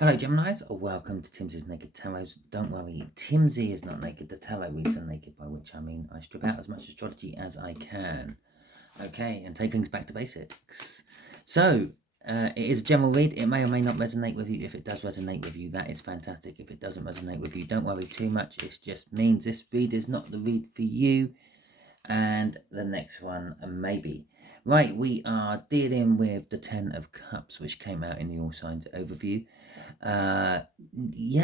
Hello Geminis, welcome to Timsy's Naked Tarot. Don't worry, Timsy is not naked, the tarot reads are naked, by which I mean I strip out as much astrology as I can. Okay, and take things back to basics. So, it is a general read. It may or may not resonate with you. If it does resonate with you, that is fantastic. If it doesn't resonate with you, don't worry too much. It just means this read is not the read for you. And the next one, maybe. Right, we are dealing with the 10 of Cups, which came out in the All Signs overview. Yeah,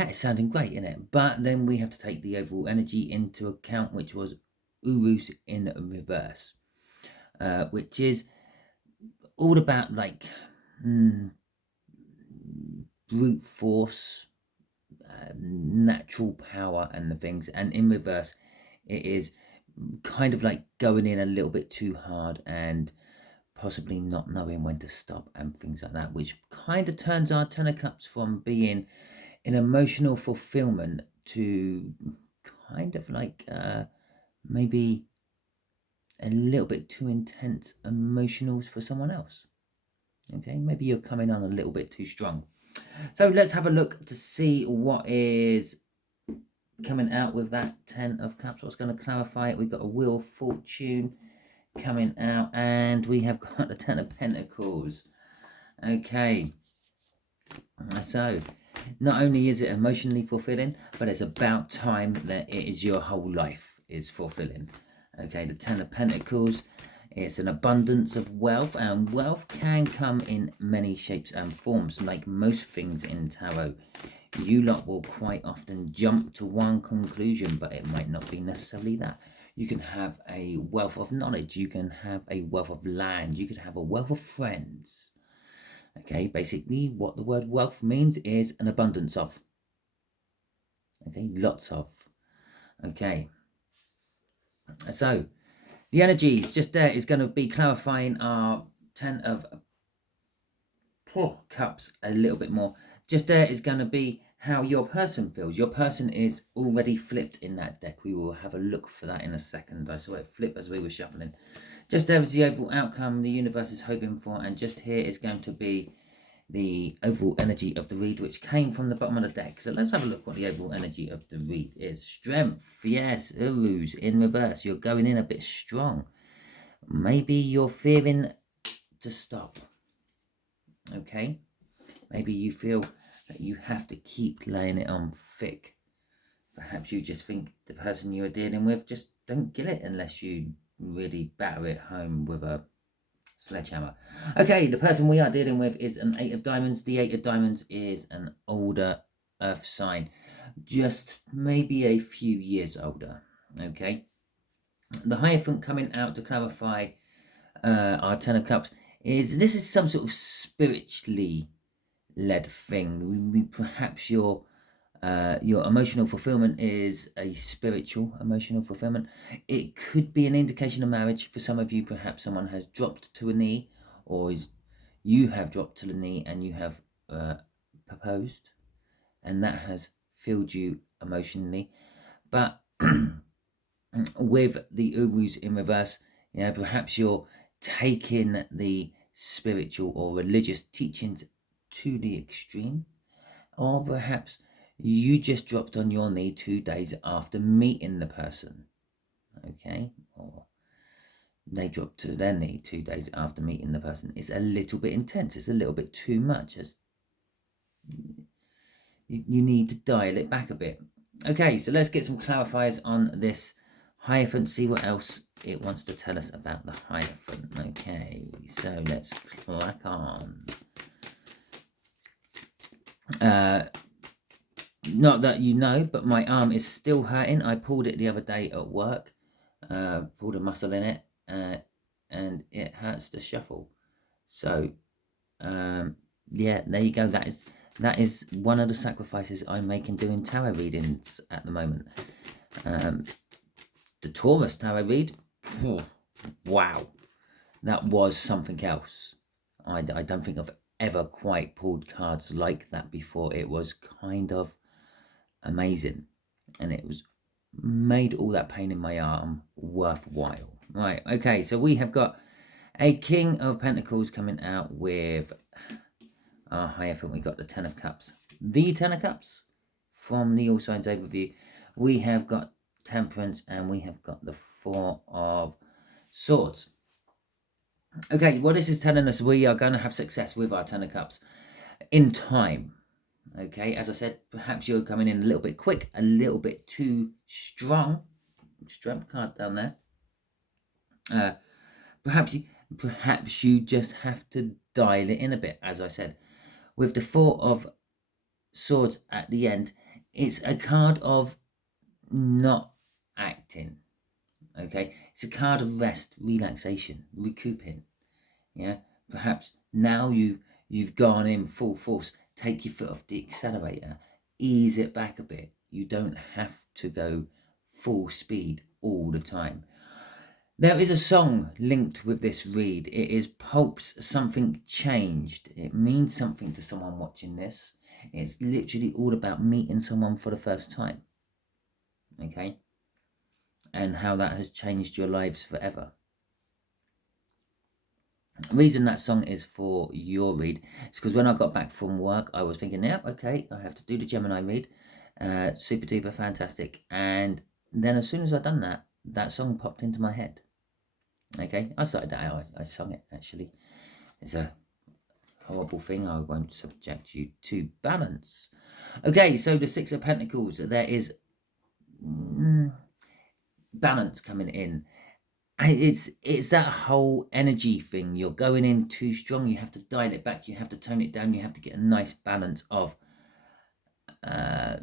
it's sounding great, isn't it? But then we have to take the overall energy into account, which was Urus in reverse, which is all about like brute force, natural power and the things. And in reverse, it is kind of like going in a little bit too hard and possibly not knowing when to stop and things like that, which kind of turns our 10 of Cups from being an emotional fulfillment to kind of like maybe a little bit too intense emotionals for someone else. Okay, maybe you're coming on a little bit too strong. So let's have a look to see what is coming out with that 10 of Cups. What's going to clarify it? We've got a Wheel of Fortune coming out, and we have got the 10 of Pentacles. Okay, so not only is it emotionally fulfilling, but it's about time that it is your whole life is fulfilling. Okay, the 10 of Pentacles, it's an abundance of wealth, and wealth can come in many shapes and forms. Like most things in tarot, you lot will quite often jump to one conclusion, but it might not be necessarily that. You can have a wealth of knowledge, you can have a wealth of land, you could have a wealth of friends. Okay, basically what the word wealth means is an abundance of. Okay, lots of. Okay, so the energies just there is going to be clarifying our 10 of Cups a little bit more. Just there is going to be how your person feels. Your person is already flipped in that deck. We will have a look for that in a second. I saw it flip as we were shuffling. Just there is the overall outcome the universe is hoping for, and just here is going to be the overall energy of the read, which came from the bottom of the deck. So let's have a look what the overall energy of the read is. Strength, yes, Urus in reverse. You're going in a bit strong. Maybe you're fearing to stop. Okay, maybe you feel that you have to keep laying it on thick. Perhaps you just think the person you are dealing with just don't get it unless you really batter it home with a sledgehammer. Okay, the person we are dealing with is an 8 of Diamonds. The 8 of Diamonds is an older earth sign, just maybe a few years older. Okay, the Hierophant coming out to clarify our 10 of Cups is this is some sort of spiritually led thing. Perhaps your emotional fulfillment is a spiritual emotional fulfillment. It could be an indication of marriage for some of you. Perhaps someone has dropped to a knee, or you have dropped to the knee and you have proposed, and that has filled you emotionally. But with the Urus in reverse, perhaps you're taking the spiritual or religious teachings to the extreme, or perhaps you just dropped on your knee 2 days after meeting the person. Okay, or they dropped to their knee 2 days after meeting the person. It's a little bit intense. It's a little bit too much. You need to dial it back a bit. Okay, so let's get some clarifiers on this Hierophant, see what else it wants to tell us about the Hierophant. Okay, so let's click on. Not that you know, but my arm is still hurting. I pulled it the other day at work, pulled a muscle in it, and it hurts to shuffle. So, yeah, there you go. That is one of the sacrifices I'm making doing tarot readings at the moment. The Taurus tarot read, wow, that was something else. I don't think I've ever quite pulled cards like that before. It was kind of amazing, and it was made all that pain in my arm worthwhile. Right, okay, so we have got a King of Pentacles coming out with our Hierophant. We got the 10 of Cups the Ten of Cups from the All Signs overview. We have got Temperance and we have got the Four of Swords. Okay, what this is telling us, we are going to have success with our Ten of Cups in time. Okay, as I said, perhaps you're coming in a little bit quick, a little bit too strong. Strength card down there. Perhaps you just have to dial it in a bit, as I said. With the Four of Swords at the end, it's a card of not acting. Okay, it's a card of rest, relaxation, recouping. Yeah, perhaps now you've gone in full force. Take your foot off the accelerator, ease it back a bit. You don't have to go full speed all the time. There is a song linked with this read. It is Pulp's Something Changed. It means something to someone watching this. It's literally all about meeting someone for the first time. Okay? And how that has changed your lives forever. The reason that song is for your read is because when I got back from work, I was thinking, yeah, okay, I have to do the Gemini read. Super duper fantastic. And then as soon as I'd done that, that song popped into my head. Okay, I started that out. I sung it, actually. It's a horrible thing. I won't subject you to balance. Okay, so the Six of Pentacles, there is balance coming in. It's that whole energy thing. You're going in too strong. You have to dial it back. You have to tone it down. You have to get a nice balance of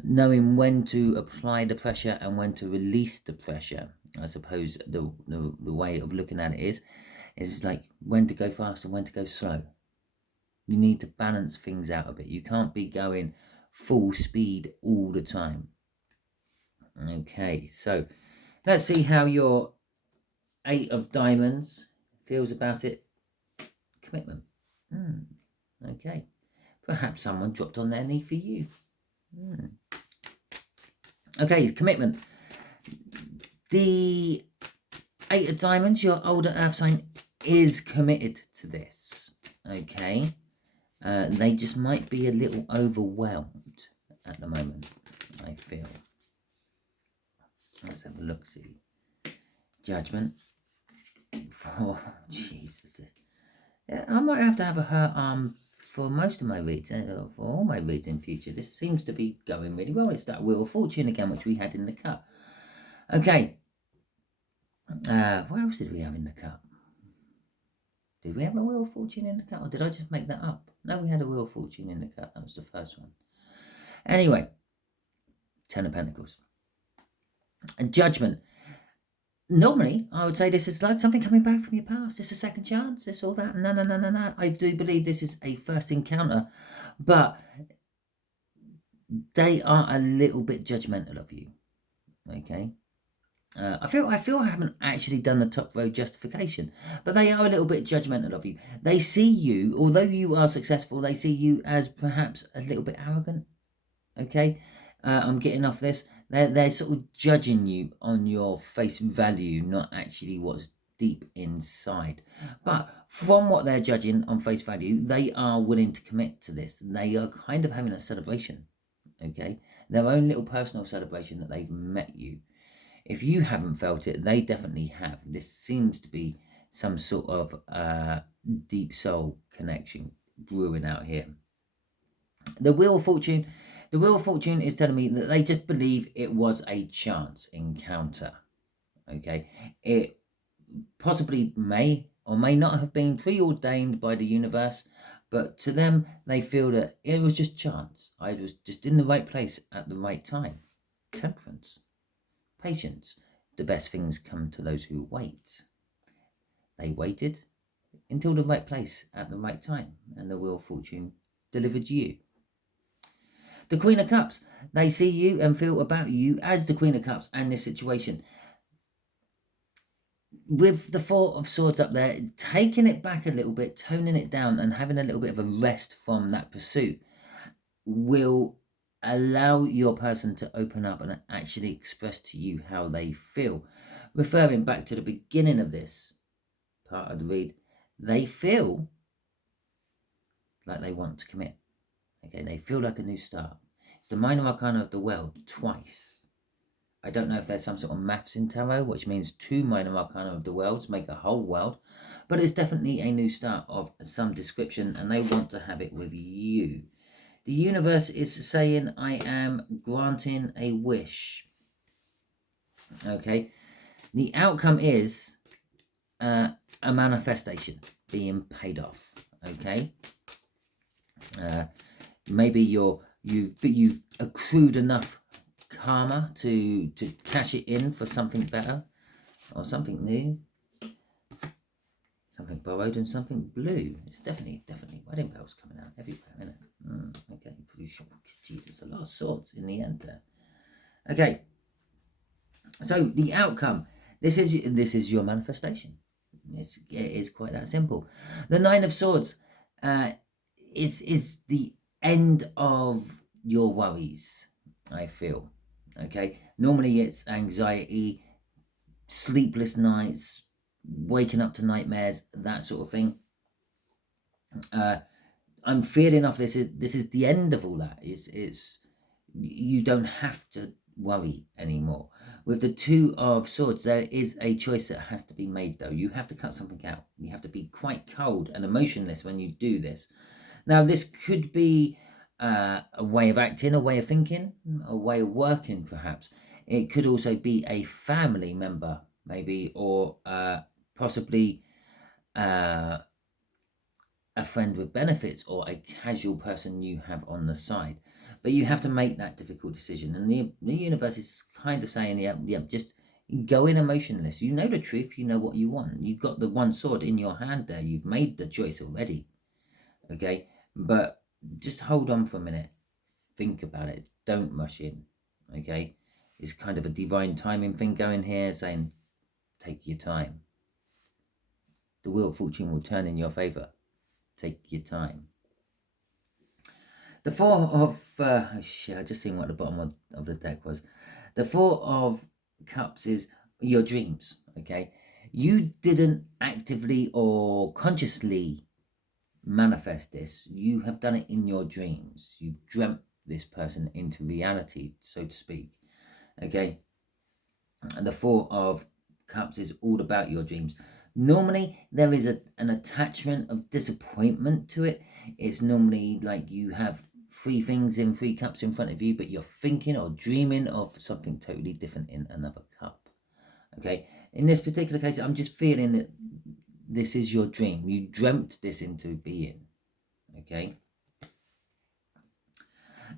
knowing when to apply the pressure and when to release the pressure. I suppose the way of looking at it is like when to go fast and when to go slow. You need to balance things out a bit. You can't be going full speed all the time. Okay, so let's see how your Eight of Diamonds feels about it. Commitment. Okay. Perhaps someone dropped on their knee for you. Okay, commitment. The Eight of Diamonds, your older earth sign, is committed to this. Okay. They just might be a little overwhelmed at the moment, I feel. Let's have a look-see. Judgment. Oh, Jesus. Yeah, I might have to have a hurt arm for most of my reads, for all my reads in future. This seems to be going really well. It's that Wheel of Fortune again, which we had in the cup. Okay. What else did we have in the cup? Did we have a Wheel of Fortune in the cup, or did I just make that up? No, we had a Wheel of Fortune in the cup. That was the first one. Anyway, Ten of Pentacles. And Judgment. Normally, I would say this is like something coming back from your past. It's a second chance. It's all that. No. I do believe this is a first encounter, but they are a little bit judgmental of you. Okay. I feel I haven't actually done the top row justification, but they are a little bit judgmental of you. They see you, although you are successful, they see you as perhaps a little bit arrogant. Okay. I'm getting off this. They're sort of judging you on your face value, not actually what's deep inside. But from what they're judging on face value, they are willing to commit to this. They are kind of having a celebration, okay? Their own little personal celebration that they've met you. If you haven't felt it, they definitely have. This seems to be some sort of deep soul connection brewing out here. The Wheel of Fortune. The Wheel of Fortune is telling me that they just believe it was a chance encounter. Okay. It possibly may or may not have been preordained by the universe, but to them, they feel that it was just chance. I was just in the right place at the right time. Temperance. Patience. The best things come to those who wait. They waited until the right place at the right time, and the Wheel of Fortune delivered you. The Queen of Cups, they see you and feel about you as the Queen of Cups and this situation. With the Four of Swords up there, taking it back a little bit, toning it down and having a little bit of a rest from that pursuit will allow your person to open up and actually express to you how they feel. Referring back to the beginning of this part of the read, they feel like they want to commit. Okay, they feel like a new start. It's the minor arcana of the world twice. I don't know if there's some sort of maths in tarot, which means 2 minor arcana of the world to make a whole world, but it's definitely a new start of some description, and they want to have it with you. The universe is saying, I am granting a wish. Okay, the outcome is a manifestation being paid off. Okay, maybe you've accrued enough karma to cash it in for something better or something new, something borrowed and something blue. It's definitely wedding bells coming out everywhere, isn't it? Okay, Jesus, a lot of swords in the end there. Okay, so the outcome. This is your manifestation. It is quite that simple. The Nine of Swords is the end of your worries, I feel. Okay, normally it's anxiety, sleepless nights, waking up to nightmares, that sort of thing. I'm feeling off this is the end of all that. It's you don't have to worry anymore. With the Two of Swords, there is a choice that has to be made, though. You have to cut something out. You have to be quite cold and emotionless when you do this. Now, this could be a way of acting, a way of thinking, a way of working, perhaps. It could also be a family member, maybe, or possibly a friend with benefits, or a casual person you have on the side. But you have to make that difficult decision, and the universe is kind of saying, yeah, just go in emotionless. You know the truth. You know what you want. You've got the one sword in your hand there. You've made the choice already. Okay, but just hold on for a minute. Think about it. Don't rush in. Okay, it's kind of a divine timing thing going here, saying take your time. The wheel of fortune will turn in your favor. Take your time. The Four of I just seen what the bottom of the deck was. The Four of Cups is your dreams. Okay, you didn't actively or consciously manifest this. You have done it in your dreams. You've dreamt this person into reality, so to speak. Okay, and the Four of Cups is all about your dreams. Normally there is an attachment of disappointment to it. It's normally like you have 3 things in 3 cups in front of you, but you're thinking or dreaming of something totally different in another cup. Okay, in this particular case, I'm just feeling that this is your dream. You dreamt this into being. Okay,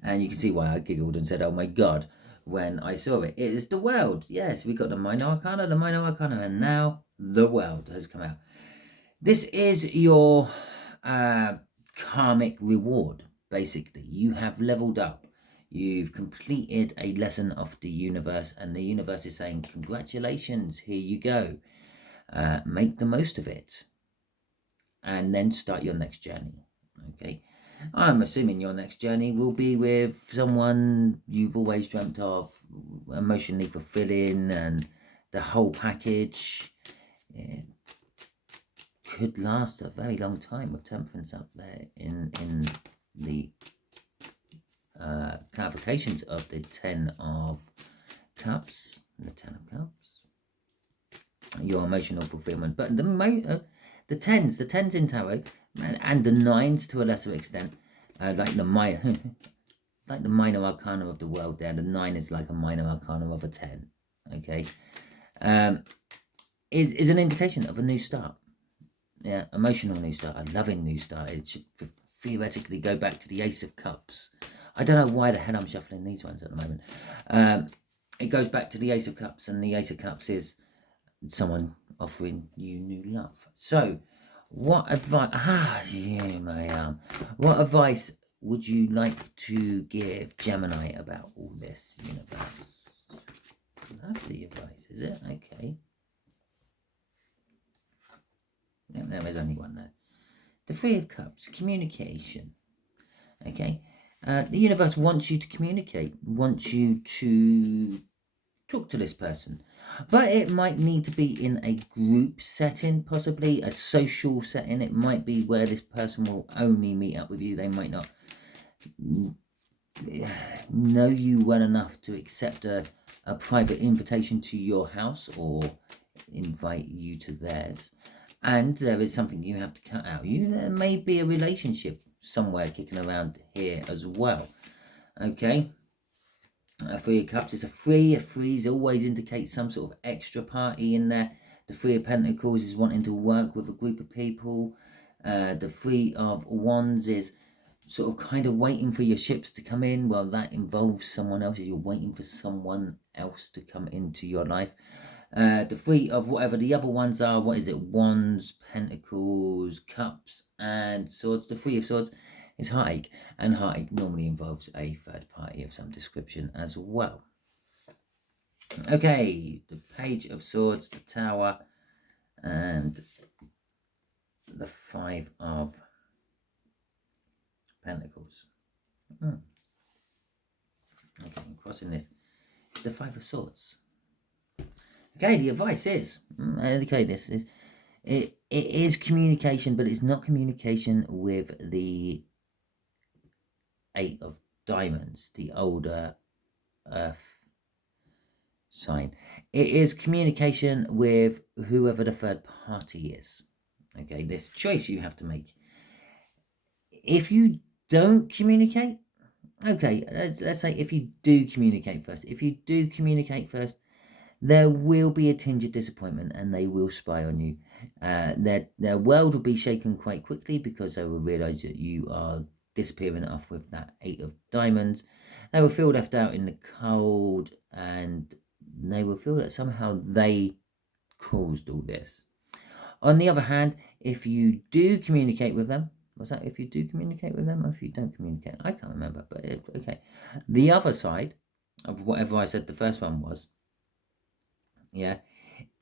and you can see why I giggled and said, oh my God, when I saw it. It is the world. Yes, we got the minor arcana, and now the world has come out. This is your karmic reward. Basically, you have leveled up. You've completed a lesson of the universe, and the universe is saying, congratulations, here you go. Make the most of it, and then start your next journey. Okay, I'm assuming your next journey will be with someone you've always dreamt of, emotionally fulfilling, and the whole package. It could last a very long time with Temperance up there in the clarifications of the 10 of Cups, the 10 of Cups, your emotional fulfillment. But the tens in tarot, and the 9s to a lesser extent, like the minor arcana of the world there. The 9 is like a minor arcana of a 10. Okay, is an indication of a new start. Yeah, emotional new start, a loving new start. It should theoretically go back to the Ace of Cups. I don't know why the hell I'm shuffling these ones at the moment. It goes back to the Ace of Cups, and the Ace of Cups is someone offering you new love. So, what advice? What advice would you like to give Gemini about all this, universe? That's the advice, is it? Okay. Yeah, there is only one there. The Three of Cups, communication. Okay. The universe wants you to communicate, wants you to talk to this person. But it might need to be in a group setting, possibly a social setting. It might be where this person will only meet up with you. They might not know you well enough to accept a private invitation to your house or invite you to theirs. And there is something you have to cut out. There may be a relationship somewhere kicking around here as well. Okay. A Three of Cups is a free. A threes always indicates some sort of extra party in there. The Three of Pentacles is wanting to work with a group of people. The Three of Wands is sort of kind of waiting for your ships to come in. Well, that involves someone else. You're waiting for someone else to come into your life. The Three of whatever the other ones are, what is it? Wands, Pentacles, Cups, and Swords. The Three of Swords is heartache, and heartache normally involves a third party of some description as well. Okay, the Page of Swords, the Tower, and the Five of Pentacles. Okay, I'm crossing this. It's the Five of Swords. Okay, the advice is, okay, this is, it is communication, but it's not communication with the Eight of Diamonds, the older Earth sign. It is communication with whoever the third party is. Okay, this choice you have to make. If you don't communicate, okay, let's say if you do communicate first. If you do communicate first, there will be a tinge of disappointment and they will spy on you. Their world will be shaken quite quickly because they will realise that you are disappearing off with that Eight of Diamonds. They will feel left out in the cold and they will feel that somehow they caused all this. On the other hand, if you do communicate with them, was that if you do communicate with them or if you don't communicate? I can't remember, but okay. The other side of whatever I said the first one was, yeah,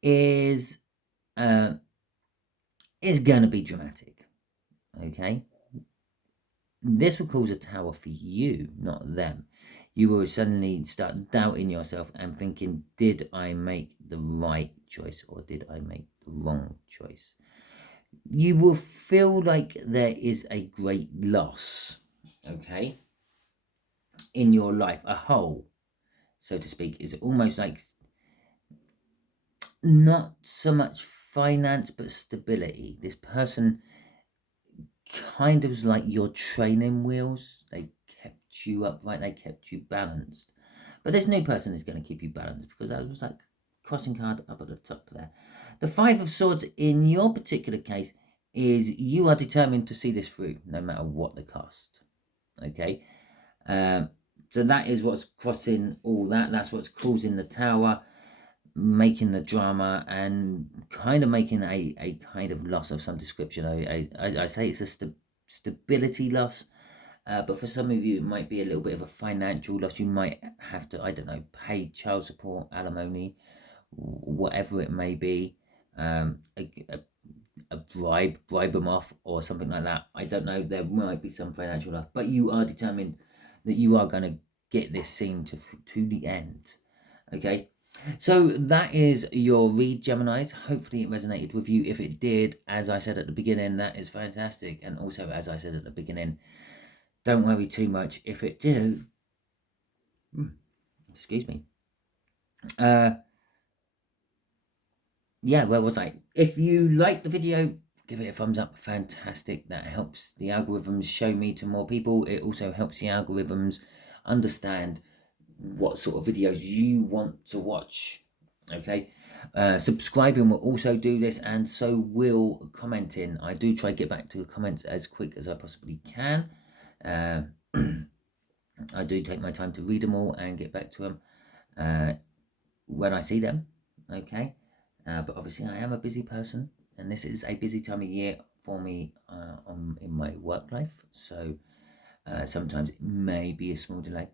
is going to be dramatic, okay? This will cause a tower for you, not them. You will suddenly start doubting yourself and thinking, did I make the right choice or did I make the wrong choice? You will feel like there is a great loss, okay, in your life. A hole, so to speak, is almost like not so much finance but stability. This person kind of was like your training wheels. They kept you upright, they kept you balanced. But this new person is going to keep you balanced because that was like crossing card up at the top there. The Five of Swords in your particular case is you are determined to see this through no matter what the cost. Okay, so that is what's crossing all that. That's what's causing the tower, making the drama, and kind of making a kind of loss of some description. I say it's a stability loss, but for some of you it might be a little bit of a financial loss. You might have to, I don't know, pay child support, alimony, whatever it may be, a bribe them off or something like that. I don't know, there might be some financial loss, but you are determined that you are going to get this scene to the end. Okay, so that is your read, Geminis. Hopefully it resonated with you. If it did, as I said at the beginning, that is fantastic. And also, as I said at the beginning, don't worry too much if it did. Excuse me. Yeah, where was I? If you like the video, give it a thumbs up. Fantastic. That helps the algorithms show me to more people. It also helps the algorithms understand what sort of videos you want to watch. Okay, subscribing will also do this, and so will commenting. I do try to get back to the comments as quick as I possibly can. I do take my time to read them all and get back to them when I see them. Okay, but obviously I am a busy person, and this is a busy time of year for me in my work life, so sometimes it may be a small delay.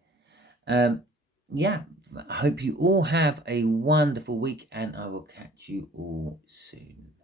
Yeah, I hope you all have a wonderful week, and I will catch you all soon.